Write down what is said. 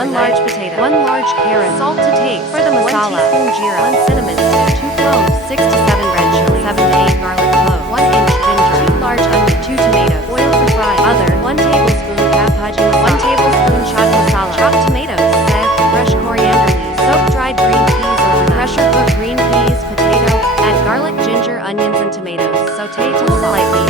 1 large potato, 1 large carrot, salt to taste. For the masala, 1 teaspoon jeera, 1 cinnamon stick, 2 cloves, 6 to 7 red chillies, 7 to 8 garlic cloves, 1 inch ginger, 2 large onions, 2 tomatoes, oil to fry. Other, 1 tablespoon bhaji masala, 1 tablespoon chaat masala, chopped tomatoes, fresh coriander leaves, soak dried green peas overnight. Pressure cook green peas, potato, add garlic, ginger, onions and tomatoes. Saute till slightly